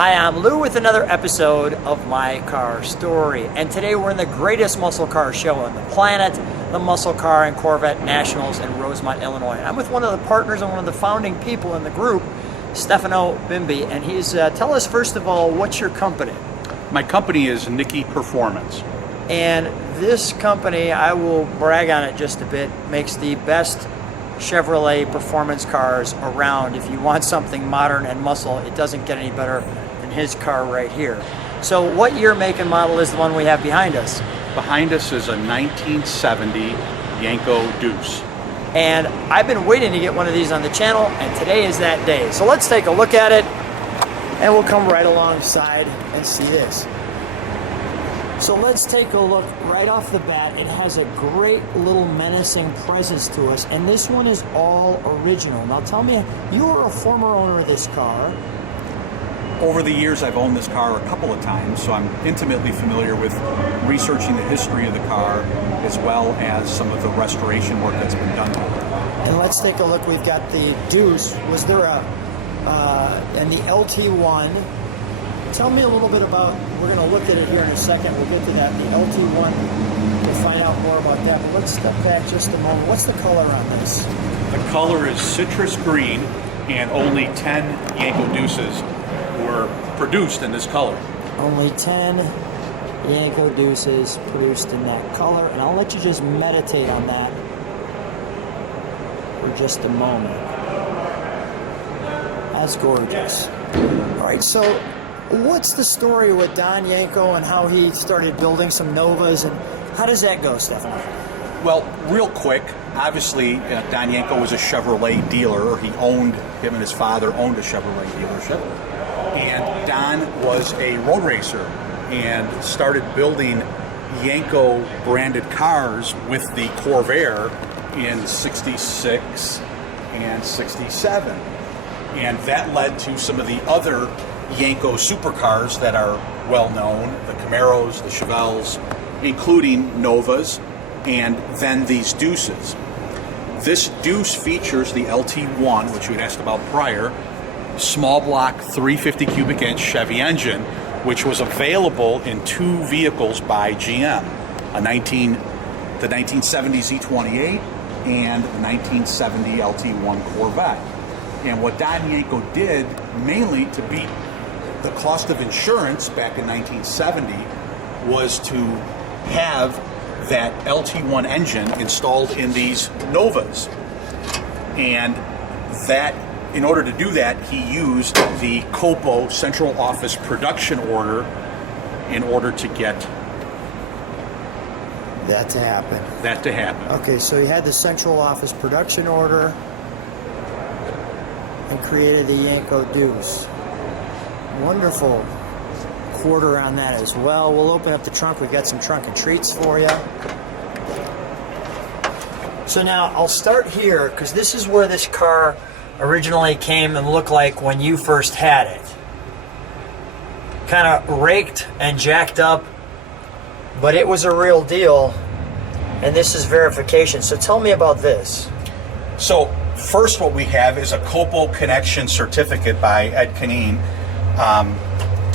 Hi, I'm Lou with another episode of My Car Story, and today we're in the greatest muscle car show on the planet, the Muscle Car and Corvette Nationals in Rosemont, Illinois. I'm with one of the partners and one of the founding people in the group, Stefano Bimbi, and he's tell us first of all, what's your company? My company is Nicky Performance. And this company, I will brag on it just a bit, makes the best Chevrolet performance cars around. If you want something modern and muscle, it doesn't get any better than his car right here. So what year, make, and model is the one we have behind us? Behind us is a 1970 Yenko Deuce. And I've been waiting to get one of these on the channel, and today is that day. So let's take a look at it, and we'll come right alongside and see this. So let's take a look right off the bat. It has a great little menacing presence to us, and this one is all original. Now tell me, you are a former owner of this car. Over the years, I've owned this car a couple of times, so I'm intimately familiar with researching the history of the car, as well as some of the restoration work that's been done to it. And let's take a look. We've got the Deuce. Was there and the LT1. Tell me a little bit about, we're going to look at it here in a second, we'll get to that, the LT1, we'll find out more about that, but let's step back just a moment. What's the color on this? The color is citrus green, and only 10 Yenko Deuces were produced in this color. Only 10 Yenko Deuces produced in that color, and I'll let you just meditate on that for just a moment. That's gorgeous. All right, so what's the story with Don Yenko and how he started building some Novas, and how does that go, Stefano? Well, real quick, obviously Don Yenko was a Chevrolet dealer. Him and his father owned a Chevrolet dealership. And Don was a road racer and started building Yenko branded cars with the Corvette in 66 and 67. And that led to some of the other Yenko supercars that are well known, the Camaros, the Chevelles, including Novas, and then these Deuces. This Deuce features the LT1, which you had asked about prior, small block 350 cubic inch Chevy engine, which was available in two vehicles by GM, the 1970 Z28 and the 1970 LT1 Corvette. And what Don Yenko did, mainly to beat the cost of insurance back in 1970, was to have that LT1 engine installed in these Novas. And that, in order to do that, he used the COPO Central Office Production Order in order to get that to happen. Okay, so he had the Central Office Production Order and created the Yenko Deuce. Wonderful quarter on that as well. We'll open up the trunk. We've got some trunk and treats for you. So now I'll start here because this is where this car originally came and looked like when you first had it. Kind of raked and jacked up, but it was a real deal, and this is verification. So tell me about this. So first, what we have is a COPO connection certificate by Ed Canine.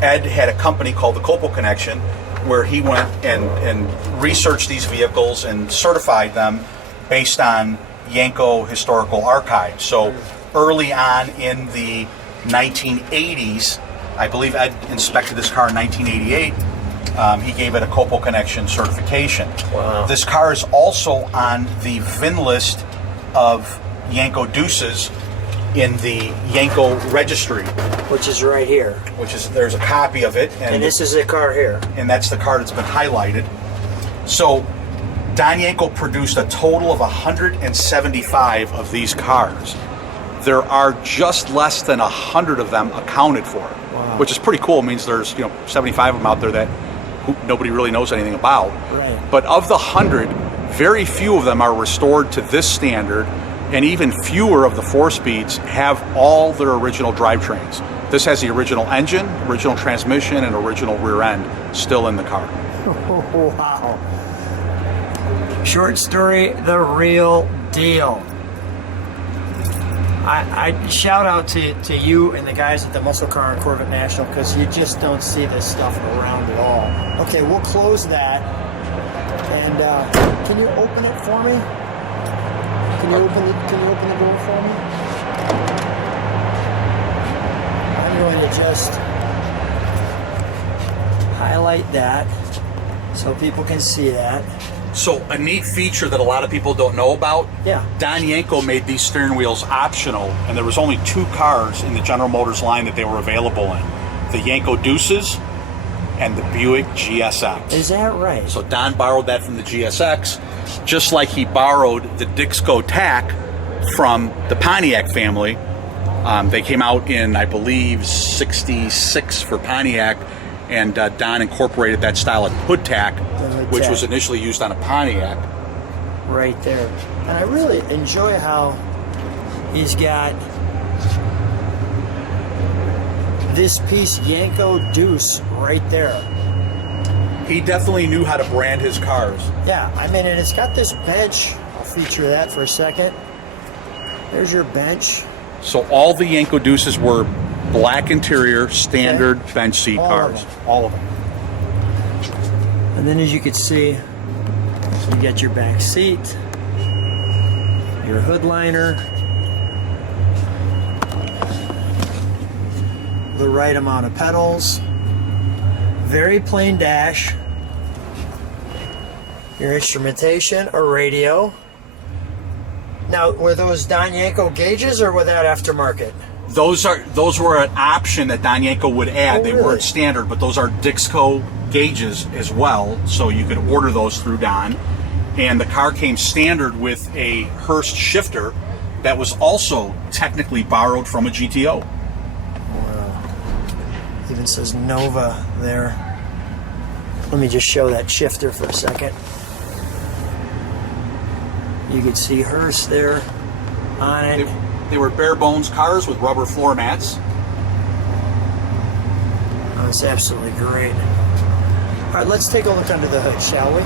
Ed had a company called the COPO Connection, where he went and researched these vehicles and certified them based on Yenko historical archives. So early on in the 1980s, I believe Ed inspected this car in 1988, he gave it a COPO Connection certification. Wow. This car is also on the VIN list of Yenko Deuces in the Yenko registry, Which is right here. There's a copy of it, And this is the car here. and that's the car that's been highlighted. So Don Yenko produced a total of 175 of these cars. There are just less than 100 of them accounted for, Wow. which is pretty cool. It means there's 75 of them out there that nobody really knows anything about. Right. But of the 100, very few of them are restored to this standard, and even fewer of the 4-speeds have all their original drivetrains. This has the original engine, original transmission, and original rear end still in the car. Wow. Short story, the real deal. I shout out to you and the guys at the Muscle Car and Corvette National, because you just don't see this stuff around at all. Okay, we'll close that. And can you open it for me? Can you open the door for me? I'm going to just highlight that so people can see that. So a neat feature that a lot of people don't know about, Yeah. Don Yenko made these steering wheels optional, and there was only 2 cars in the General Motors line that they were available in. The Yenko Deuces and the Buick GSX. Is that right? So Don borrowed that from the GSX, just like he borrowed the Dixco TAC from the Pontiac family. They came out in, I believe, 66 for Pontiac, and Don incorporated that style of hood tack, which was initially used on a Pontiac. Right there. And I really enjoy how he's got this piece Yenko Deuce right there. He definitely knew how to brand his cars. Yeah, I mean, and it's got this bench. I'll feature that for a second. There's your bench. So all the Yenko Deuces were black interior, standard bench seat cars. All of them. And then as you can see, you get your back seat, your hood liner, the right amount of pedals, very plain dash, your instrumentation, a radio. Now, were those Don Yenko gauges or were that aftermarket? Those were an option that Don Yenko would add. Oh, they really? weren't standard, but those are Dixco gauges as well, so you could order those through Don. And the car came standard with a Hurst shifter that was also technically borrowed from a GTO. Wow. Even says Nova there. Let me just show that shifter for a second. You can see Hurst there on it. They were bare bones cars with rubber floor mats. Oh, it's absolutely great. All right, let's take a look under the hood, shall we?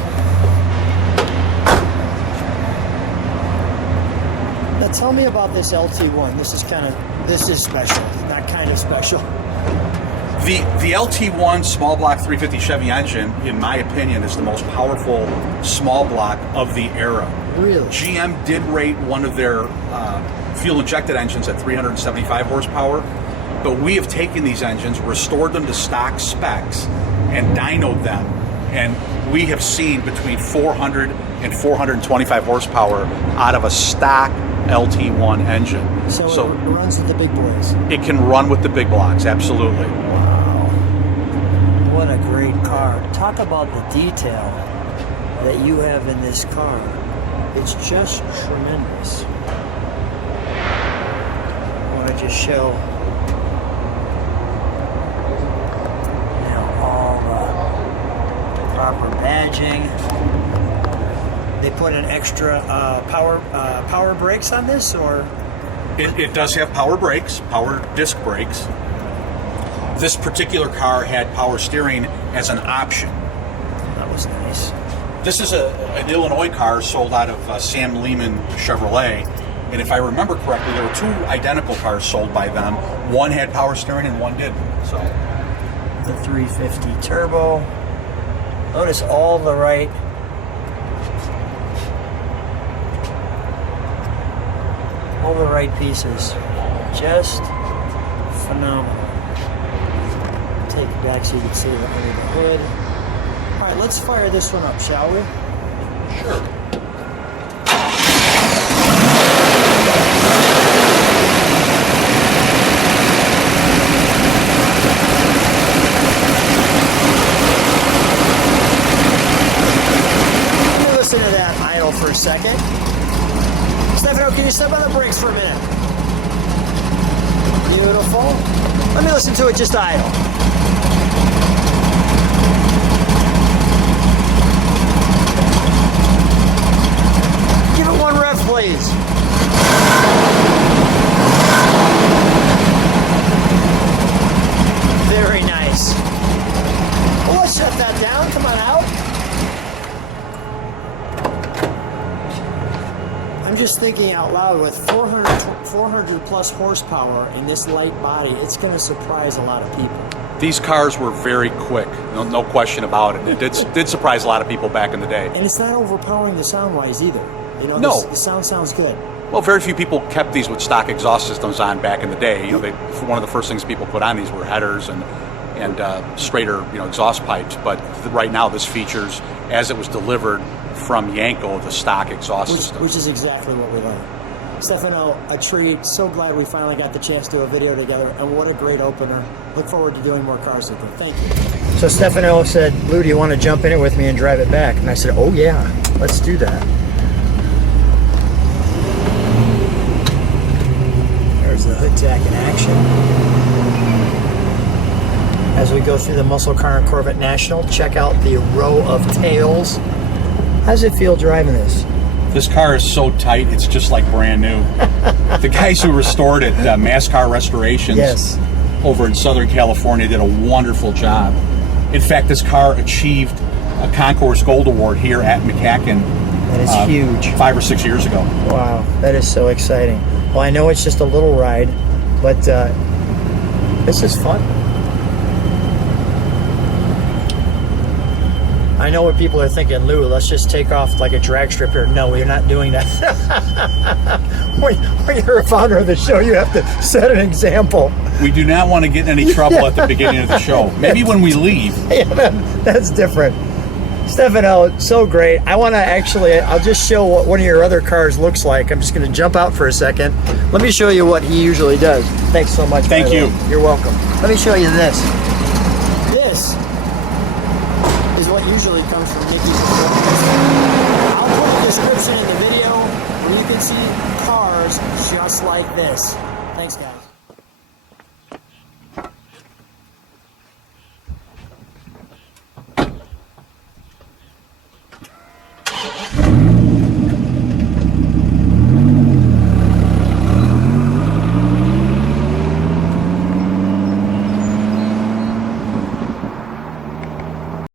Now tell me about this LT1. This is special, not kind of special. The LT1 small block 350 Chevy engine, in my opinion, is the most powerful small block of the era. Really? GM did rate one of their fuel-injected engines at 375 horsepower, but we have taken these engines, restored them to stock specs, and dynoed them, and we have seen between 400 and 425 horsepower out of a stock LT1 engine. So it runs with the big boys. It can run with the big blocks, absolutely. Wow. What a great car. Talk about the detail that you have in this car. It's just tremendous. I want to just show all the proper badging. They put an extra power brakes on this, or? It does have power brakes, power disc brakes. This particular car had power steering as an option. That was nice. This is an Illinois car sold out of Sam Lehman Chevrolet, and if I remember correctly, there were 2 identical cars sold by them. One had power steering and one didn't. So The 350 turbo. Notice all the right pieces. Just phenomenal. Take it back so you can see the under the hood. All right, let's fire this one up, shall we? sure. Listen to that idle for a second. Stefano, can you step on the brakes for a minute? Beautiful. Let me listen to it just idle. Give it one rev, please. Very nice. Well, let's shut that down. Come on out. I I'm just thinking out loud, with 400 plus horsepower in this light body, it's going to surprise a lot of people. These cars were very quick, no question about it. It did surprise a lot of people back in the day. And it's not overpowering the sound-wise either. You know, No. the sound sounds good. Well, very few people kept these with stock exhaust systems on back in the day. You know, one of the first things people put on these were headers and straighter, exhaust pipes. But right now, this features, as it was delivered from Yenko, the stock exhaust system. Which is exactly what we like. Stefano, a treat. So glad we finally got the chance to do a video together, and what a great opener. Look forward to doing more cars with you. Thank you. So Stefano said, Lou, do you want to jump in it with me and drive it back? And I said, oh yeah, let's do that. There's the hood tack in action. As we go through the Muscle Car and Corvette National, check out the row of tails. How does it feel driving this? This car is so tight, it's just like brand new. The guys who restored it, Mass Car Restorations, over in Southern California, did a wonderful job. In fact, this car achieved a Concours Gold Award here at McCacken. That is huge. 5 or 6 years ago. Wow, that is so exciting. Well, I know it's just a little ride, but this is fun. I know what people are thinking, Lou, let's just take off like a drag strip here. No, we're not doing that. When you're a founder of the show, you have to set an example. We do not want to get in any trouble at the beginning of the show. Maybe when we leave. Yeah, that's different. Stefano, so great. I want to I'll just show what one of your other cars looks like. I'm just going to jump out for a second. Let me show you what he usually does. Thanks so much. Thank you. You're welcome. Let me show you this. This is what usually comes from Mickey's. I'll put a description in the video where you can see cars just like this. Thanks, guys.